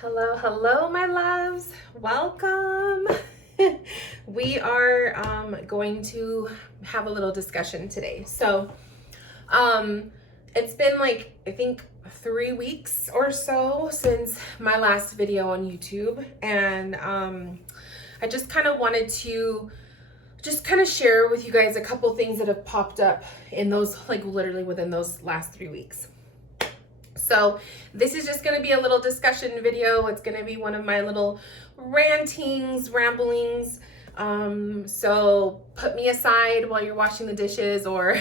Hello, hello, my loves. Welcome. We are going to have a little discussion today. It's been like, I think 3 weeks or so since my last video on YouTube. And I just kind of wanted to just kind of share with you guys a couple things that have popped up in those, like literally within those last 3 weeks. So this is just going to be a little discussion video. It's going to be one of my little ramblings. So put me aside while you're washing the dishes or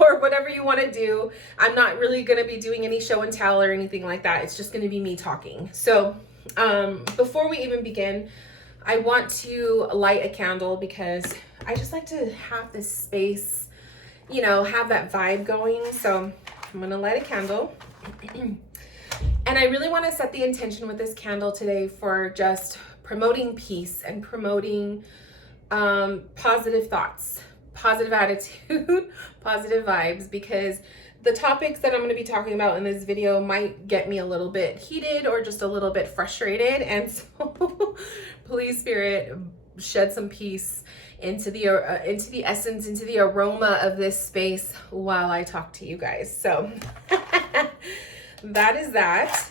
or whatever you want to do. I'm not really going to be doing any show and tell or anything like that. It's just going to be me talking. So before we even begin, I want to light a candle because I just like to have this space, have that vibe going. So I'm gonna light a candle. And I really want to set the intention with this candle today for just promoting peace and promoting positive thoughts, positive attitude, positive vibes, because the topics that I'm going to be talking about in this video might get me a little bit heated or just a little bit frustrated. And so please, Spirit, shed some peace into the essence, into the aroma of this space while I talk to you guys. So that is that.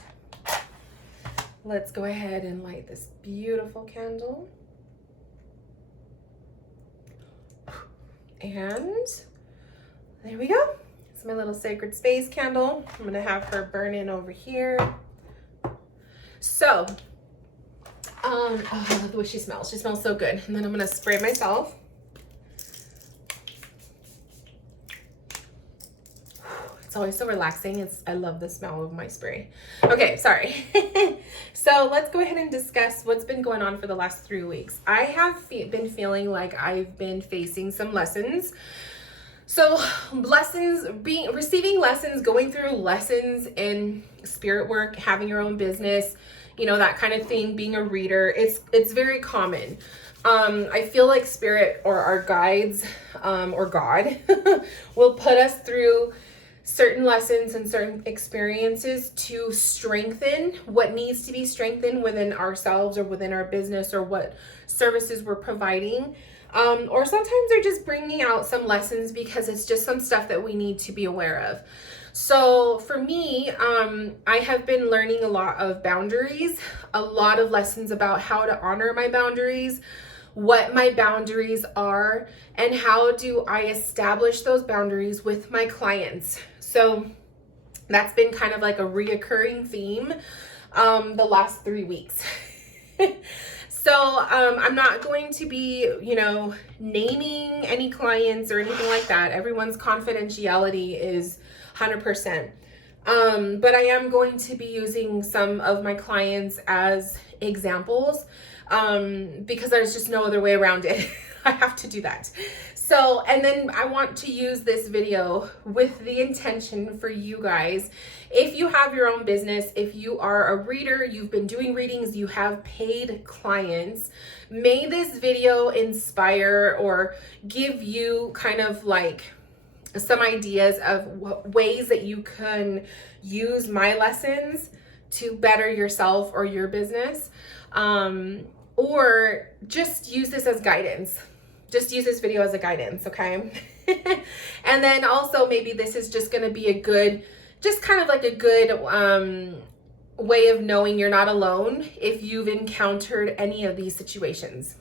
Let's go ahead and light this beautiful candle. And there we go. It's my little sacred space candle. I'm gonna have her burn in over here. So, oh, I love the way she smells. She smells so good. And then I'm gonna spray myself. It's always so relaxing. I love the smell of my spray. Okay, sorry. So let's go ahead and discuss what's been going on for the last 3 weeks. I have been feeling like I've been facing some lessons. So receiving lessons, going through lessons in spirit work, having your own business, that kind of thing, being a reader, it's very common. I feel like spirit or our guides, or God will put us through certain lessons and certain experiences to strengthen what needs to be strengthened within ourselves or within our business or what services we're providing. Or sometimes they're just bringing out some lessons because it's just some stuff that we need to be aware of. So for me, I have been learning a lot of boundaries, a lot of lessons about how to honor my boundaries, what my boundaries are, and how do I establish those boundaries with my clients. So that's been kind of like a reoccurring theme the last 3 weeks. So I'm not going to be, naming any clients or anything like that. Everyone's confidentiality is 100%. But I am going to be using some of my clients as examples because there's just no other way around it. I have to do that. So, and then I want to use this video with the intention for you guys. If you have your own business, if you are a reader, you've been doing readings, you have paid clients, may this video inspire or give you kind of like some ideas of ways that you can use my lessons to better yourself or your business, or just use this as guidance. Just use this video as a guidance, okay? And then also maybe this is just gonna be a good, just kind of like a good way of knowing you're not alone if you've encountered any of these situations.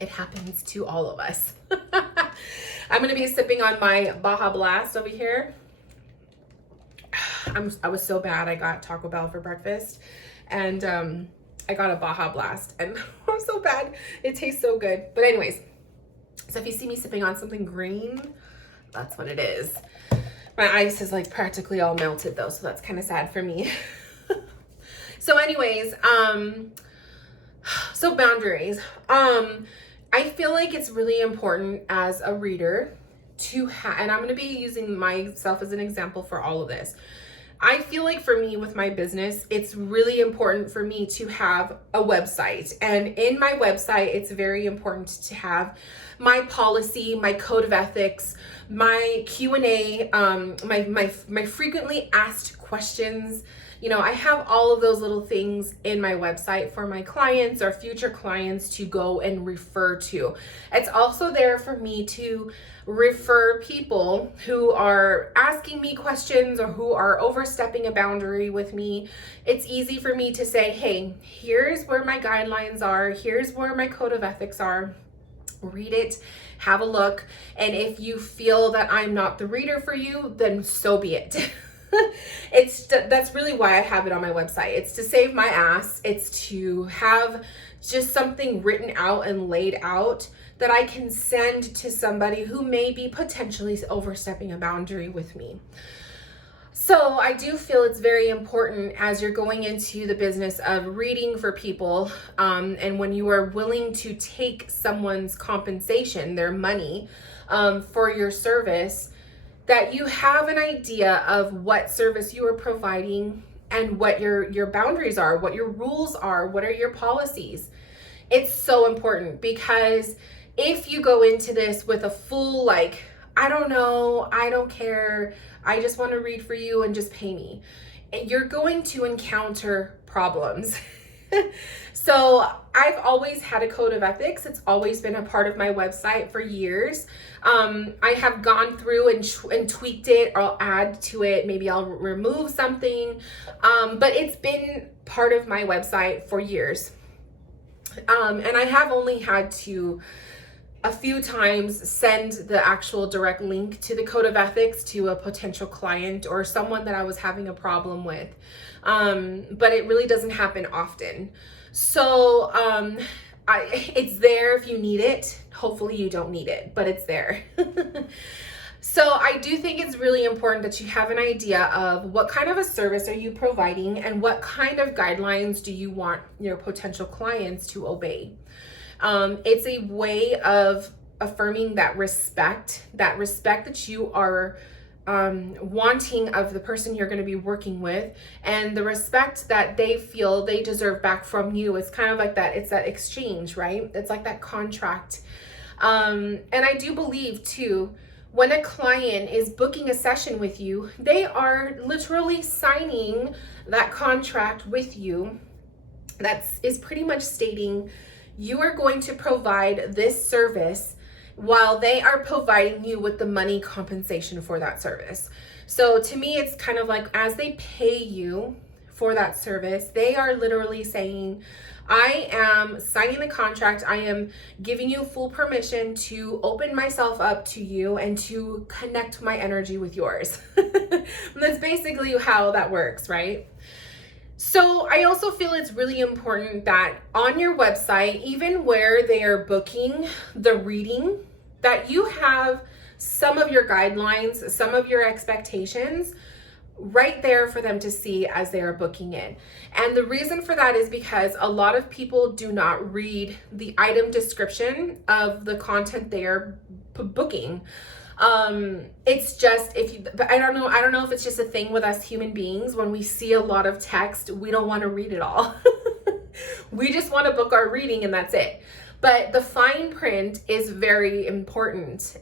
It happens to all of us. I'm gonna be sipping on my Baja Blast over here. I was so bad. I got Taco Bell for breakfast and I got a Baja Blast and I'm so bad. It tastes so good. But anyways, so if you see me sipping on something green, that's what it is. My ice is like practically all melted though, so that's kind of sad for me. So anyways, so boundaries. I feel like it's really important as a reader to have, and I'm going to be using myself as an example for all of this. I feel like for me with my business, it's really important for me to have a website. And in my website, it's very important to have my policy, my code of ethics, my Q&A, my frequently asked questions, I have all of those little things in my website for my clients or future clients to go and refer to. It's also there for me to refer people who are asking me questions or who are overstepping a boundary with me. It's easy for me to say, hey, here's where my guidelines are, here's where my code of ethics are. Read it, have a look, and if you feel that I'm not the reader for you, then so be it. That's really why I have it on my website. It's to save my ass. It's to have just something written out and laid out that I can send to somebody who may be potentially overstepping a boundary with me. So I do feel it's very important as you're going into the business of reading for people, and when you are willing to take someone's compensation, their money, for your service, that you have an idea of what service you are providing and what your boundaries are, what your rules are, what are your policies. It's so important, because if you go into this with a full, I don't know, I don't care, I just want to read for you and just pay me, you're going to encounter problems. So I've always had a code of ethics. It's always been a part of my website for years. I have gone through and tweaked it. I'll add to it. Maybe I'll remove something. But it's been part of my website for years. And I have only had to a few times send the actual direct link to the code of ethics to a potential client or someone that I was having a problem with. But it really doesn't happen often. So it's there if you need it. Hopefully you don't need it, but it's there. So I do think it's really important that you have an idea of what kind of a service are you providing and what kind of guidelines do you want your potential clients to obey. It's a way of affirming that respect that you are wanting of the person you're going to be working with, and the respect that they feel they deserve back from you. It's kind of like that. It's that exchange, right? It's like that contract. And I do believe too, when a client is booking a session with you, they are literally signing that contract with you. That is pretty much stating you are going to provide this service while they are providing you with the money compensation for that service. So to me, it's kind of like as they pay you for that service, they are literally saying, I am signing the contract. I am giving you full permission to open myself up to you and to connect my energy with yours. That's basically how that works, right? So I also feel it's really important that on your website, even where they are booking the reading, that you have some of your guidelines, some of your expectations right there for them to see as they are booking in. And the reason for that is because a lot of people do not read the item description of the content they are booking. It's just, I don't know if it's just a thing with us human beings. When we see a lot of text, we don't want to read it all. We just want to book our reading and that's it. But the fine print is very important.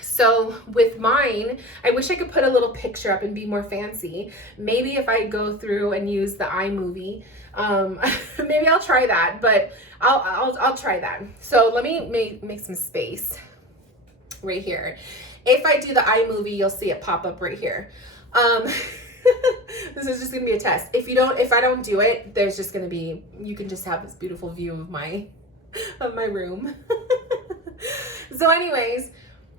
So with mine, I wish I could put a little picture up and be more fancy. Maybe if I go through and use the iMovie, maybe I'll try that, but I'll try that. So let me make some space right here. If I do the iMovie, you'll see it pop up right here. This is just gonna be a test. If I don't do it, there's just gonna be, you can just have this beautiful view of my room. So anyways,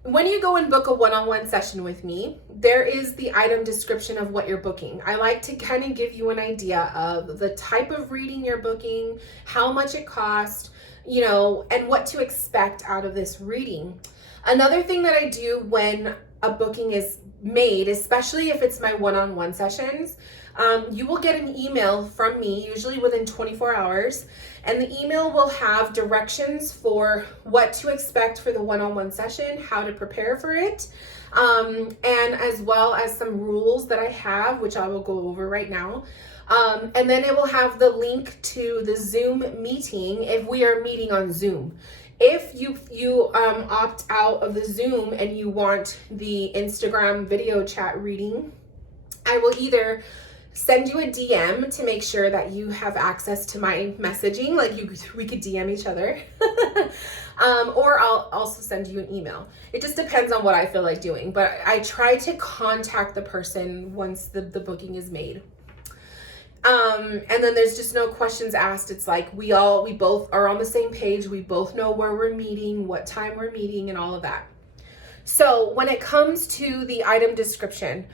when you go and book a one-on-one session with me, there is the item description of what you're booking. I like to kind of give you an idea of the type of reading you're booking, how much it costs, and what to expect out of this reading. Another thing that I do when a booking is made, especially if it's my one-on-one sessions, you will get an email from me, usually within 24 hours, and the email will have directions for what to expect for the one-on-one session, how to prepare for it, and as well as some rules that I have, which I will go over right now. And then it will have the link to the Zoom meeting if we are meeting on Zoom. If you opt out of the Zoom and you want the Instagram video chat reading, I will either send you a DM to make sure that you have access to my messaging. Like we could DM each other. Or I'll also send you an email. It just depends on what I feel like doing. But I try to contact the person once the booking is made. And then there's just no questions asked. It's like we both are on the same page. We both know where we're meeting, what time we're meeting, and all of that. So when it comes to the item description,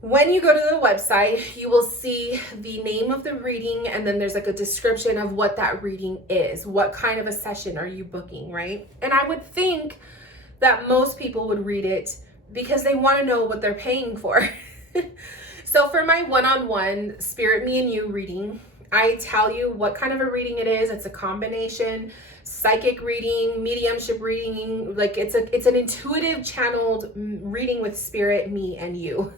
when you go to the website, you will see the name of the reading, and then there's like a description of what that reading is. What kind of a session are you booking, right? And I would think that most people would read it because they want to know what they're paying for. So for my one-on-one Spirit Me and You reading, I tell you what kind of a reading it is. It's a combination psychic reading, mediumship reading. Like it's an intuitive channeled reading with Spirit, me, and you.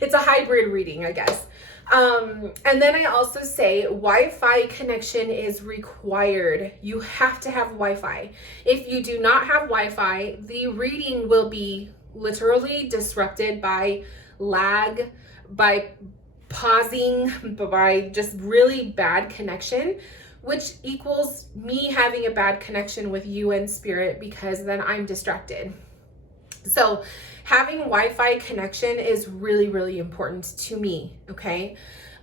It's a hybrid reading, I guess. And then I also say Wi-Fi connection is required. You have to have Wi-Fi. If you do not have Wi-Fi, the reading will be literally disrupted by lag, by pausing, by just really bad connection, which equals me having a bad connection with you and Spirit, because then I'm distracted. So having Wi-Fi connection is really, really important to me, okay?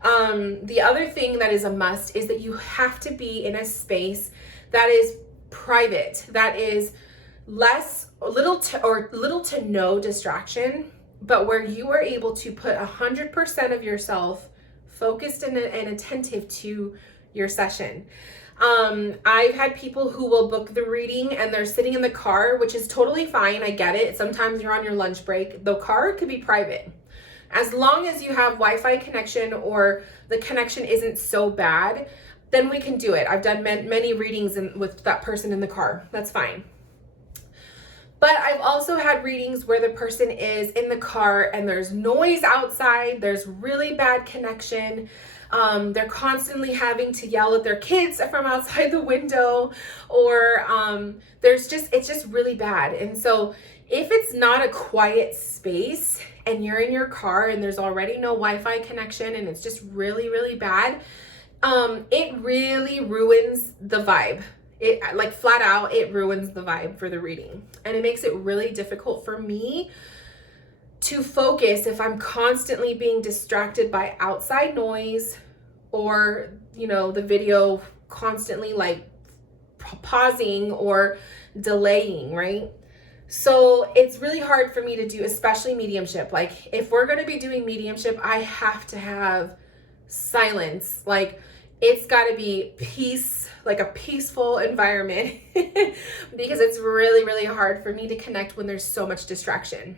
The other thing that is a must is that you have to be in a space that is private, that is little to no distraction, but where you are able to put 100% of yourself focused and attentive to your session. I've had people who will book the reading and they're sitting in the car, which is totally fine. I get it. Sometimes you're on your lunch break. The car could be private. As long as you have Wi-Fi connection or the connection isn't so bad, then we can do it. I've done many readings with that person in the car. That's fine. But I've also had readings where the person is in the car and there's noise outside. There's really bad connection. They're constantly having to yell at their kids from outside the window, or it's just really bad. And so if it's not a quiet space and you're in your car and there's already no Wi-Fi connection and it's just really, really bad, it really ruins the vibe. It, like, flat out, it ruins the vibe for the reading. And it makes it really difficult for me to focus if I'm constantly being distracted by outside noise, or, the video constantly like pausing or delaying, right? So it's really hard for me to do, especially mediumship. Like, if we're going to be doing mediumship, I have to have silence. Like, it's got to be peace, like a peaceful environment, because it's really, really hard for me to connect when there's so much distraction.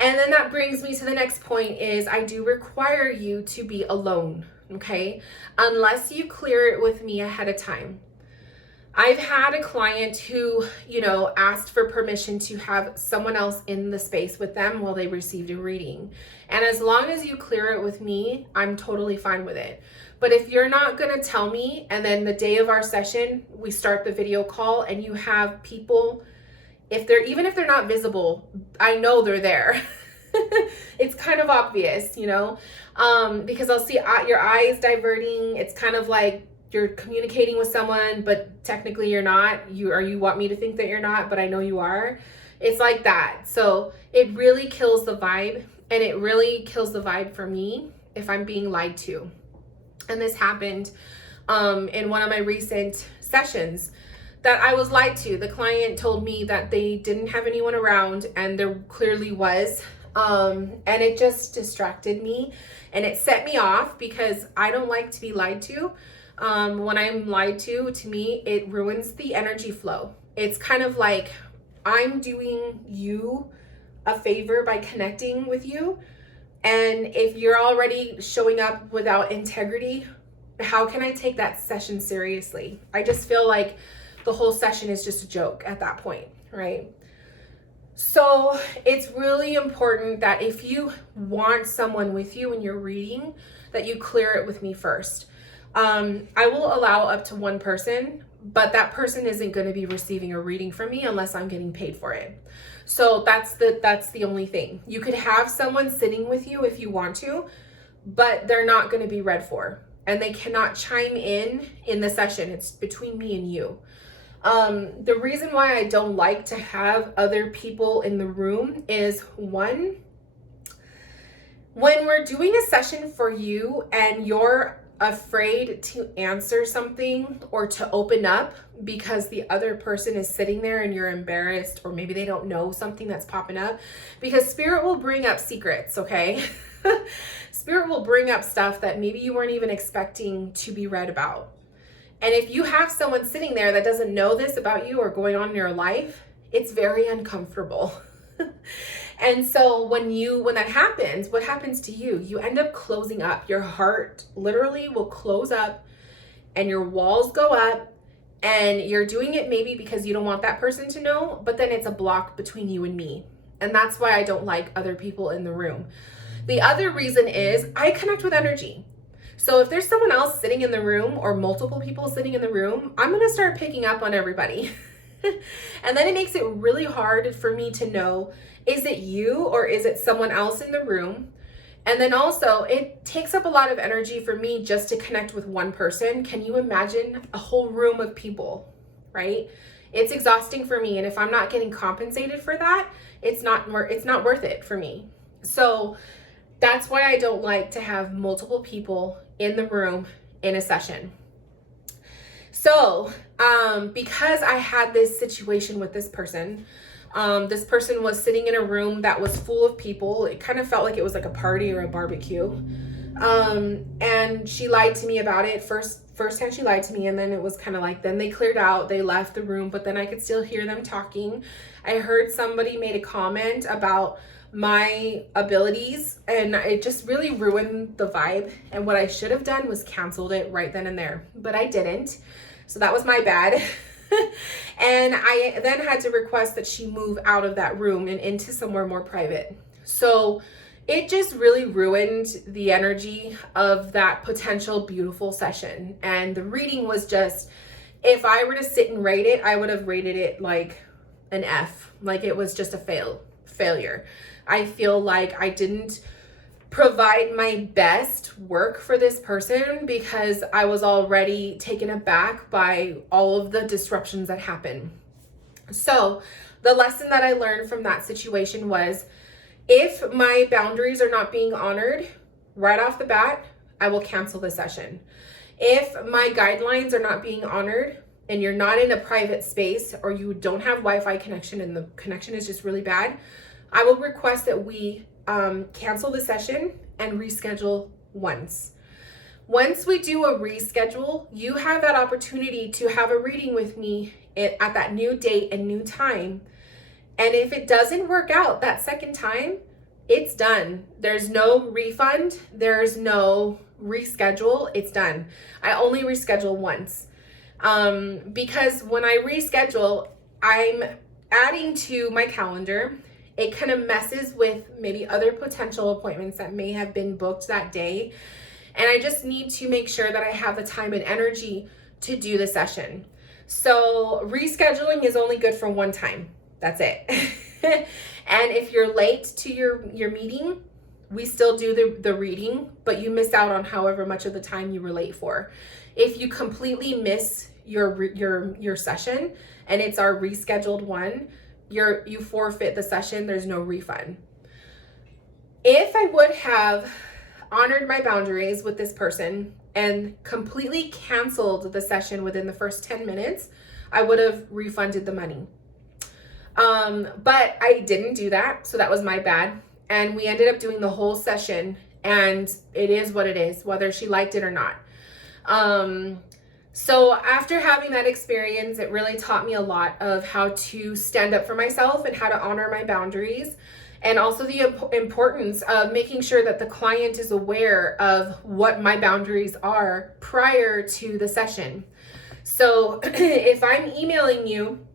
And then that brings me to the next point is I do require you to be alone, okay? Unless you clear it with me ahead of time. I've had a client who, asked for permission to have someone else in the space with them while they received a reading. And as long as you clear it with me, I'm totally fine with it. But if you're not going to tell me, and then the day of our session, we start the video call and you have people, even if they're not visible, I know they're there. It's kind of obvious, because I'll see your eyes diverting. It's kind of like you're communicating with someone, but technically you're not. You want me to think that you're not, but I know you are. It's like that. So it really kills the vibe, and it really kills the vibe for me if I'm being lied to. And this happened in one of my recent sessions, that I was lied to. The client told me that they didn't have anyone around, and there clearly was. And it just distracted me, and it set me off, because I don't like to be lied to. When I'm lied to me, it ruins the energy flow. It's kind of like I'm doing you a favor by connecting with you. And if you're already showing up without integrity, how can I take that session seriously? I just feel like the whole session is just a joke at that point, right? So it's really important that if you want someone with you when you're reading, that you clear it with me first. I will allow up to one person, but that person isn't going to be receiving a reading from me unless I'm getting paid for it. So that's the only thing. You could have someone sitting with you if you want to, but they're not going to be read for, and they cannot chime in the session. It's between me and you. The reason why I don't like to have other people in the room is, one, when we're doing a session for you and you're afraid to answer something or to open up because the other person is sitting there and you're embarrassed, or maybe they don't know something that's popping up, because spirit will bring up secrets, okay? Spirit will bring up stuff that maybe you weren't even expecting to be read about. And if you have someone sitting there that doesn't know this about you or going on in your life, it's very uncomfortable. And so when that happens, what happens to you? You end up closing up. Your heart literally will close up and your walls go up, and you're doing it maybe because you don't want that person to know, but then it's a block between you and me. And that's why I don't like other people in the room. The other reason is I connect with energy. So if there's someone else sitting in the room or multiple people sitting in the room, I'm going to start picking up on everybody. And then it makes it really hard for me to know, is it you or is it someone else in the room? And then also it takes up a lot of energy for me just to connect with one person. Can you imagine a whole room of people, right? It's exhausting for me. And if I'm not getting compensated for that, it's not worth it for me. So that's why I don't like to have multiple people in the room in a session. So, because I had this situation with this person was sitting in a room that was full of people. It kind of felt like it was like a party or a barbecue. And she lied to me about it. Firsthand, she lied to me, and then it was kind of like, then they cleared out, they left the room, but then I could still hear them talking. I heard somebody made a comment about my abilities, and it just really ruined the vibe. And what I should have done was canceled it right then and there, but I didn't. So that was my bad. And I then had to request that she move out of that room and into somewhere more private. So it just really ruined the energy of that potential beautiful session. And the reading was just, if I were to sit and rate it, I would have rated it like an F. Like it was just a failure. I feel like I didn't provide my best work for this person because I was already taken aback by all of the disruptions that happened. So the lesson that I learned from that situation was, if my boundaries are not being honored right off the bat, I will cancel the session. If my guidelines are not being honored and you're not in a private space, or you don't have Wi-Fi connection and the connection is just really bad, I will request that we cancel the session and reschedule once. Once we do a reschedule, you have that opportunity to have a reading with me at that new date and new time. And if it doesn't work out that second time, it's done. There's no refund. There's no reschedule. It's done. I only reschedule once. Because when I reschedule, I'm adding to my calendar. It kind of messes with maybe other potential appointments that may have been booked that day. And I just need to make sure that I have the time and energy to do the session. So rescheduling is only good for one time. That's it. And if you're late to your meeting, we still do the reading, but you miss out on however much of the time you were late for. If you completely miss your session and it's our rescheduled one, you forfeit the session. There's no refund. If I would have honored my boundaries with this person and completely canceled the session within the first 10 minutes, I would have refunded the money. But I didn't do that, so that was my bad. And we ended up doing the whole session, and it is what it is, whether she liked it or not. So after having that experience, it really taught me a lot of how to stand up for myself and how to honor my boundaries, and also the importance of making sure that the client is aware of what my boundaries are prior to the session. So if I'm emailing you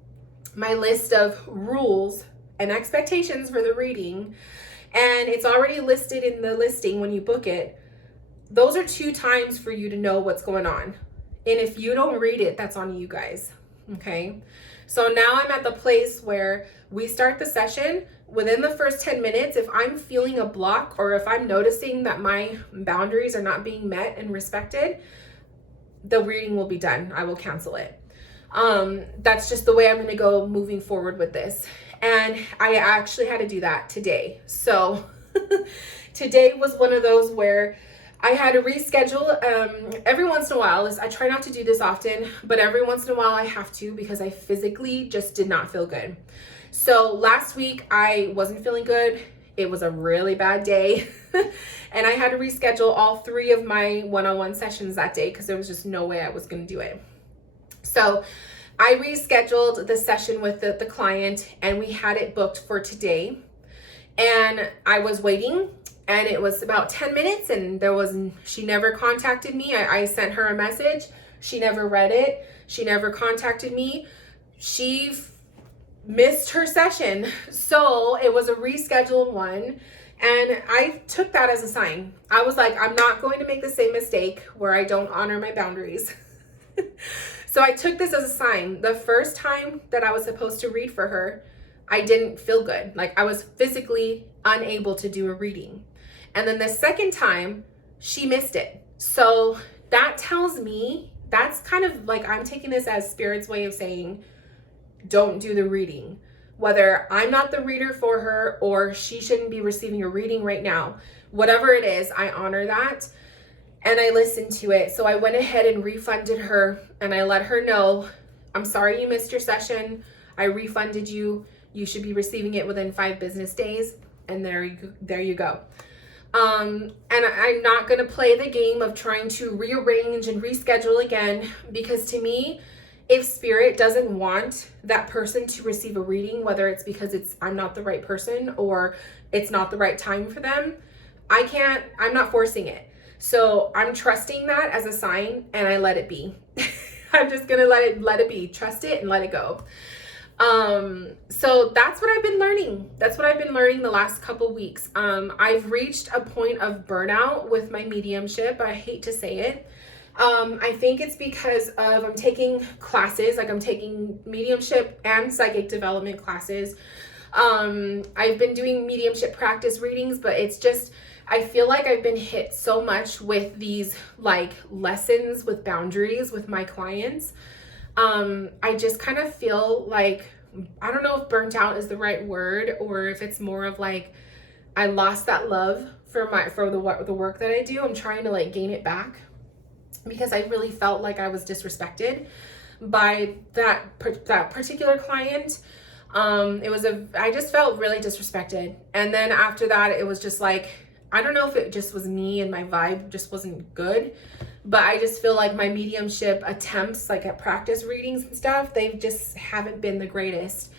my list of rules and expectations for the reading, and it's already listed in the listing when you book it, those are 2 times for you to know what's going on. And if you don't read it, that's on you guys. Okay. So now I'm at the place where we start the session. Within the first 10 minutes, if I'm feeling a block or if I'm noticing that my boundaries are not being met and respected, the reading will be done. I will cancel it. That's just the way I'm going to go moving forward with this. And I actually had to do that today. So today was one of those where I had to reschedule. Every once in a while, I try not to do this often, but every once in a while I have to, because I physically just did not feel good. So last week I wasn't feeling good. It was a really bad day. And I had to reschedule all 3 of my one-on-one sessions that day because there was just no way I was going to do it. So I rescheduled the session with the client, and we had it booked for today. And I was waiting, and it was about 10 minutes, and she never contacted me. I sent her a message. She never read it. She never contacted me. She missed her session. So it was a rescheduled one. And I took that as a sign. I was like, I'm not going to make the same mistake where I don't honor my boundaries. So I took this as a sign. The first time that I was supposed to read for her, I didn't feel good. Like, I was physically unable to do a reading. And then the second time, she missed it. So that tells me, that's kind of like, I'm taking this as Spirit's way of saying, don't do the reading. Whether I'm not the reader for her or she shouldn't be receiving a reading right now, whatever it is, I honor that. And I listened to it. So I went ahead and refunded her, and I let her know, I'm sorry you missed your session. I refunded you. You should be receiving it within 5 business days. And there you go. And I'm not going to play the game of trying to rearrange and reschedule again, because to me, if Spirit doesn't want that person to receive a reading, whether it's because I'm not the right person or it's not the right time for them, I'm not forcing it. So I'm trusting that as a sign, and I let it be. I'm just going to let it be. Trust it and let it go. So that's what I've been learning. That's what I've been learning the last couple weeks. I've reached a point of burnout with my mediumship. I hate to say it. I think it's because of I'm taking classes, like I'm taking mediumship and psychic development classes. I've been doing mediumship practice readings, but it's just, I feel like I've been hit so much with these like lessons with boundaries with my clients. I just kind of feel like, I don't know if burnt out is the right word, or if it's more of like, I lost that love for the work that I do. I'm trying to like gain it back, because I really felt like I was disrespected by that particular client. I just felt really disrespected. And then after that, it was just like, I don't know if it just was me and my vibe just wasn't good, but I just feel like my mediumship attempts, like at practice readings and stuff, they just haven't been the greatest.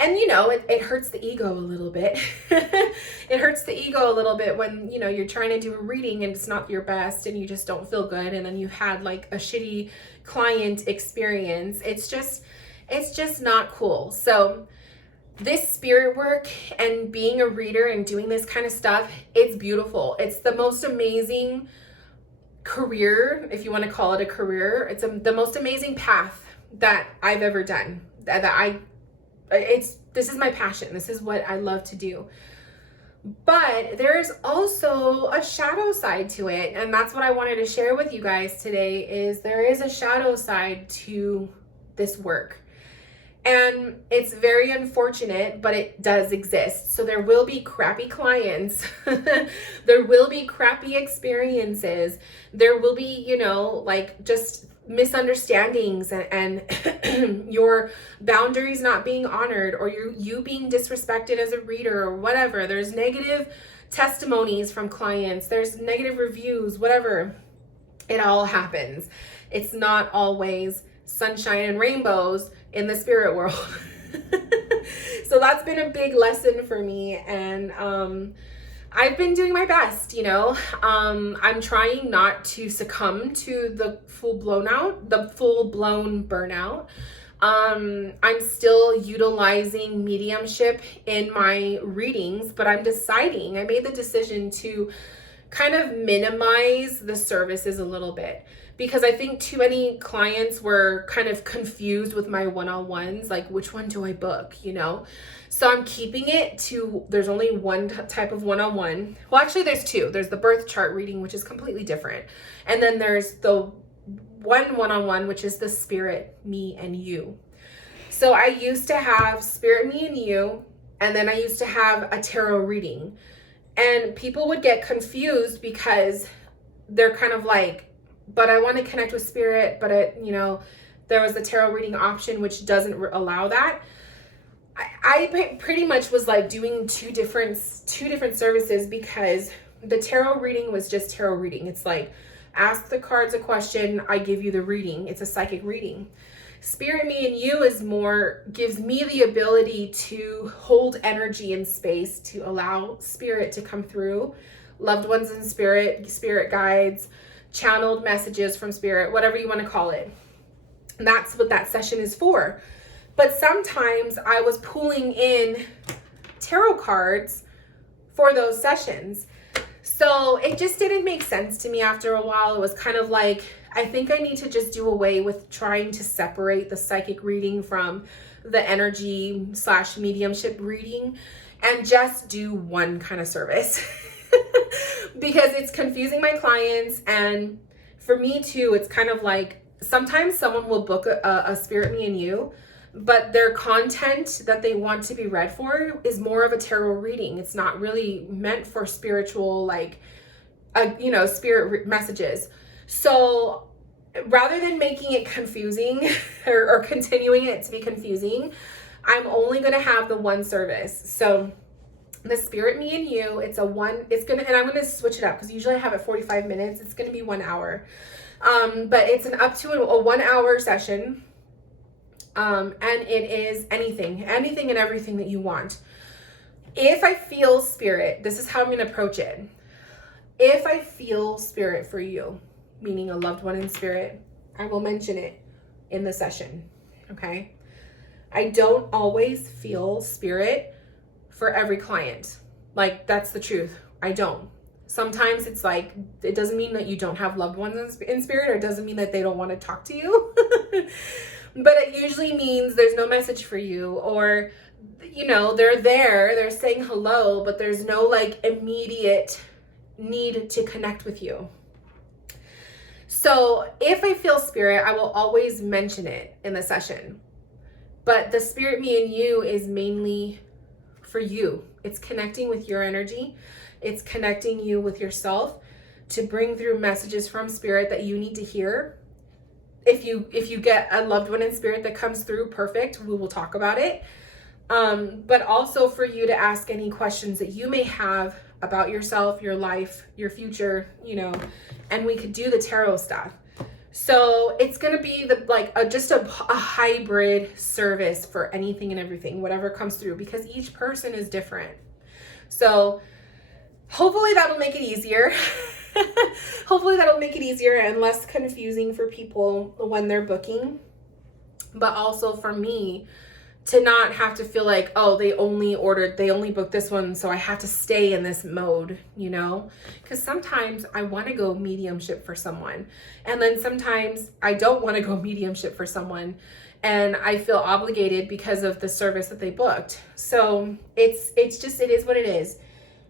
And, it hurts the ego a little bit. It hurts the ego a little bit when, you're trying to do a reading and it's not your best and you just don't feel good. And then you had like a shitty client experience. It's just not cool. So this spirit work and being a reader and doing this kind of stuff, it's beautiful. It's the most amazing career, if you want to call it a career. It's the most amazing path that I've ever done. This is my passion. This is what I love to do. But there's also a shadow side to it. And that's what I wanted to share with you guys today, is there is a shadow side to this work. And it's very unfortunate, but it does exist. So there will be crappy clients. There will be crappy experiences. There will be, like just misunderstandings and your boundaries not being honored, or you being disrespected as a reader or whatever. There's negative testimonies from clients. There's negative reviews, whatever. It all happens. It's not always sunshine and rainbows in the spirit world. So that's been a big lesson for me. And I've been doing my best, I'm trying not to succumb to the full-blown burnout. I'm still utilizing mediumship in my readings, but I made the decision to kind of minimize the services a little bit, because I think too many clients were kind of confused with my one-on-ones, like which one do I book, you know? So I'm keeping it to, there's only one type of one-on-one. Well, actually there's two. There's the birth chart reading, which is completely different. And then there's the one-on-one, which is the spirit, me and you. So I used to have spirit, me and you, and then I used to have a tarot reading. And people would get confused because they're kind of like, but I want to connect with spirit, but there was the tarot reading option, which doesn't allow that. I pretty much was like doing two different services, because the tarot reading was just tarot reading. It's like, ask the cards a question, I give you the reading. It's a psychic reading. Spirit, me and you is more, gives me the ability to hold energy in space, to allow spirit to come through, loved ones in spirit, spirit guides, channeled messages from spirit, whatever you want to call it. And that's what that session is for. But sometimes I was pulling in tarot cards for those sessions. So it just didn't make sense to me after a while. It was kind of like, I think I need to just do away with trying to separate the psychic reading from the energy / mediumship reading, and just do one kind of service because it's confusing my clients. And for me too, it's kind of like, sometimes someone will book a spirit, me and you, but their content that they want to be read for is more of a tarot reading. It's not really meant for spiritual, like, spirit messages. So rather than making it confusing or continuing it to be confusing, I'm only going to have the one service. So the spirit, me and you, and I'm going to switch it up, because usually I have it 45 minutes. It's going to be 1 hour. But it's up to a 1 hour session. And it is anything and everything that you want. If I feel spirit, this is how I'm going to approach it. If I feel spirit for you, meaning a loved one in spirit, I will mention it in the session. Okay. I don't always feel spirit for every client. Like, that's the truth. I don't. Sometimes it's like, it doesn't mean that you don't have loved ones in spirit, or it doesn't mean that they don't want to talk to you. But it usually means there's no message for you, or, they're there, they're saying hello, but there's no like immediate need to connect with you. So if I feel spirit, I will always mention it in the session. But the spirit, me and you is mainly for you. It's connecting with your energy. It's connecting you with yourself to bring through messages from spirit that you need to hear. If you get a loved one in spirit that comes through, perfect. We will talk about it. But also for you to ask any questions that you may have about yourself, your life, your future, and we could do the tarot stuff. So it's going to be just a hybrid service for anything and everything, whatever comes through, because each person is different. So hopefully that'll make it easier. Hopefully that'll make it easier and less confusing for people when they're booking. But also for me to not have to feel like, oh, they only booked this one, so I have to stay in this mode, because sometimes I want to go mediumship for someone, and then sometimes I don't want to go mediumship for someone, and I feel obligated because of the service that they booked. So it is what it is.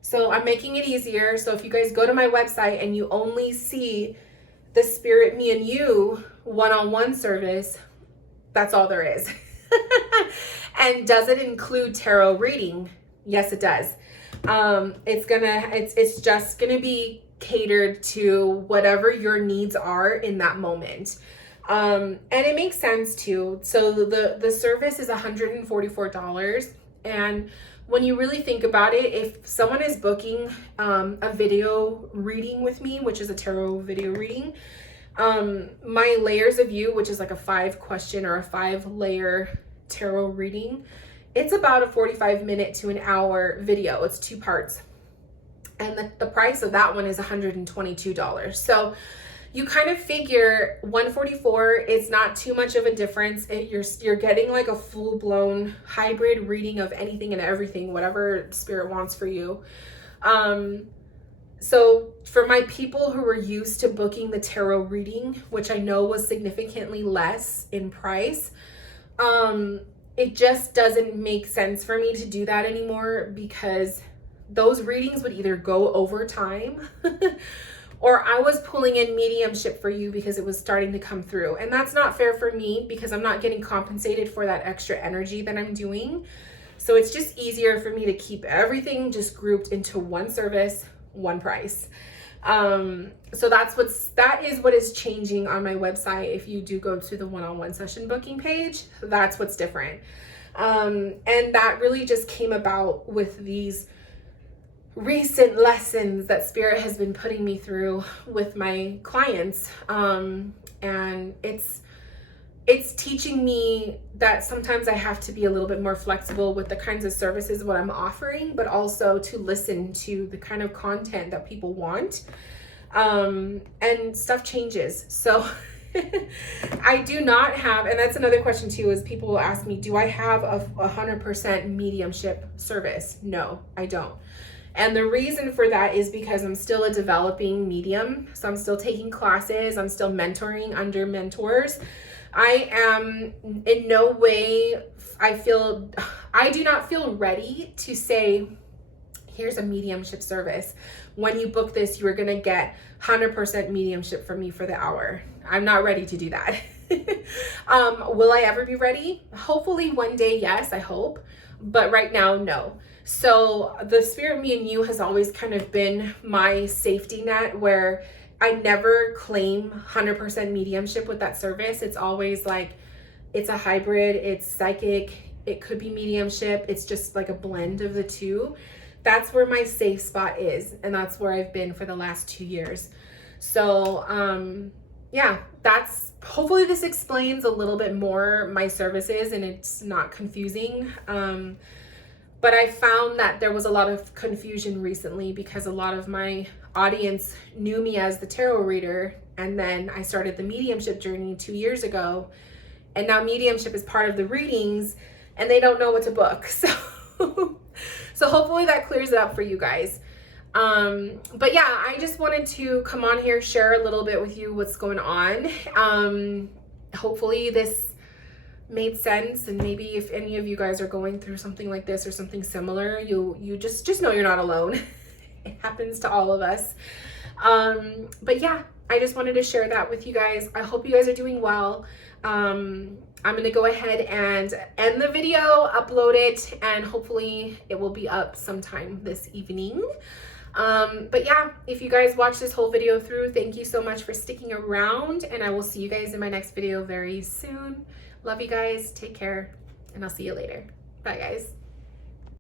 So I'm making it easier. So if you guys go to my website and you only see the spirit, me and you one-on-one service, that's all there is. And does it include tarot reading? Yes, it does. It's just gonna be catered to whatever your needs are in that moment. And it makes sense too. So the service is $144, and when you really think about it, if someone is booking a video reading with me, which is a tarot video reading, my layers of you, which is like a 5-question or a 5-layer tarot reading, it's about a 45-minute to an hour video. It's 2 parts. And the price of that one is $122. So you kind of figure $144 is not too much of a difference. You're getting like a full-blown hybrid reading of anything and everything, whatever spirit wants for you. So for my people who were used to booking the tarot reading, which I know was significantly less in price, it just doesn't make sense for me to do that anymore, because those readings would either go over time or I was pulling in mediumship for you because it was starting to come through. And that's not fair for me because I'm not getting compensated for that extra energy that I'm doing. So it's just easier for me to keep everything just grouped into one service, one price. So that is what is changing on my website. If you do go to the one-on-one session booking page, that's what's different. And that really just came about with these recent lessons that Spirit has been putting me through with my clients. And it's teaching me that sometimes I have to be a little bit more flexible with the kinds of services, what I'm offering, but also to listen to the kind of content that people want. And stuff changes. So I do not have, and that's another question too, is people will ask me, do I have a 100% mediumship service? No, I don't. And the reason for that is because I'm still a developing medium. So I'm still taking classes. I'm still mentoring under mentors. I am in no way, I do not feel ready to say, here's a mediumship service. When you book this, you are going to get 100% mediumship from me for the hour. I'm not ready to do that. Will I ever be ready? Hopefully one day, yes, I hope. But right now, no. So the Spirit Me and You has always kind of been my safety net, where I never claim 100% mediumship with that service. It's always like, it's a hybrid, it's psychic, it could be mediumship. It's just like a blend of the two. That's where my safe spot is. And that's where I've been for the last 2 years. So, yeah, hopefully this explains a little bit more my services and it's not confusing. But I found that there was a lot of confusion recently because a lot of my audience knew me as the tarot reader. And then I started the mediumship journey 2 years ago. And now mediumship is part of the readings and they don't know what to book. So hopefully that clears it up for you guys. But yeah, I just wanted to come on here, share a little bit with you what's going on. Hopefully this made sense, and maybe if any of you guys are going through something like this or something similar, you just know you're not alone. It happens to all of us. But yeah, I just wanted to share that with you guys. I hope you guys are doing well. I'm gonna go ahead and end the video, upload it, and hopefully it will be up sometime this evening. But yeah, if you guys watch this whole video through, thank you so much for sticking around, and I will see you guys in my next video very soon. Love you guys, take care, and I'll see you later. Bye guys.